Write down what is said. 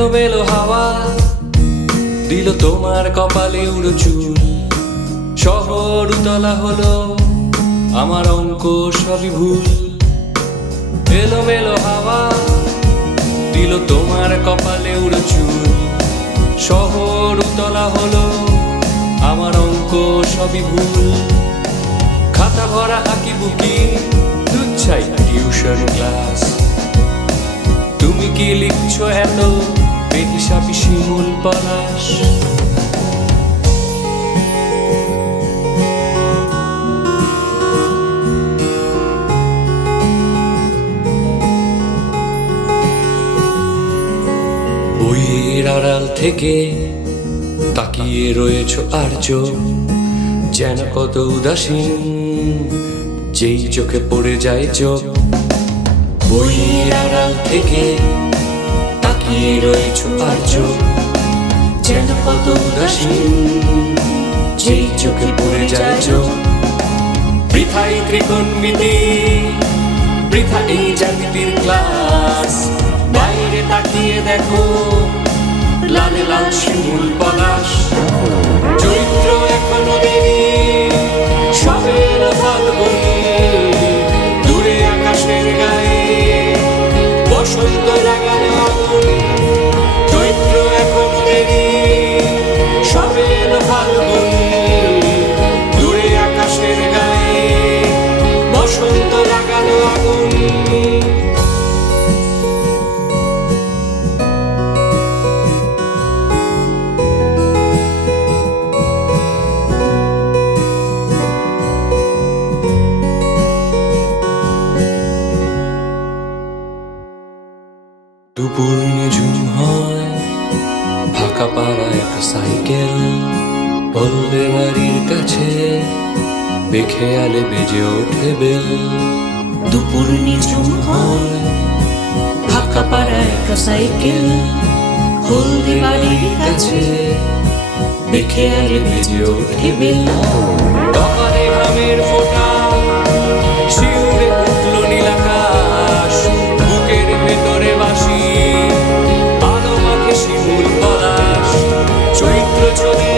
এলোমেলো হাওয়া, দিল তোমার কপালে উড়ো চুল শহর উতলা হলো, আমার অঙ্ক সবই ভুল। এলোমেলো হাওয়া, দিল তোমার কপালে উড়ো চুল শহর উতলা হলো, আমার অঙ্ক সবই ভুল। খাতা ভরা আঁকি বুকি, দুচ্ছাই টিউশন ক্লাস। তুমি কি লিখছো এত বেহিসাবি শিমুল পলাশ। বইয়ের আড়াল থেকে তাকিয়ে রয়েছ আর্য, যেন কত উদাসীন, যেই চোখে পড়ে যায় চোখ। বইয়ের আড়াল থেকে তাকিয়ে রয়েছ আর্য। যেন কত উদাসীন, যেই চোখে পড়ে যায় চোখ বৃথাই বৃথা এই ক্লাস বাইরে তাকিয়ে দেখো, লালে লাল শিমুল পলাশ। চরিত্র এখনও দেরি আকাশের গায়ে বসন্ত দুপুর নিঝুম হয়। ফাঁকা পাড়া একটা সাইকেল বললে বাড়ির কাছে বেখেয়ালে বেজে ওঠে বেল। দুপুর নিঝুম হয়। ফাঁকা পাড়া একটা সাইকেল হলদি বাড়ির কাছে বেখেয়ালে বেজে ওঠে বেল। ঘামের Good to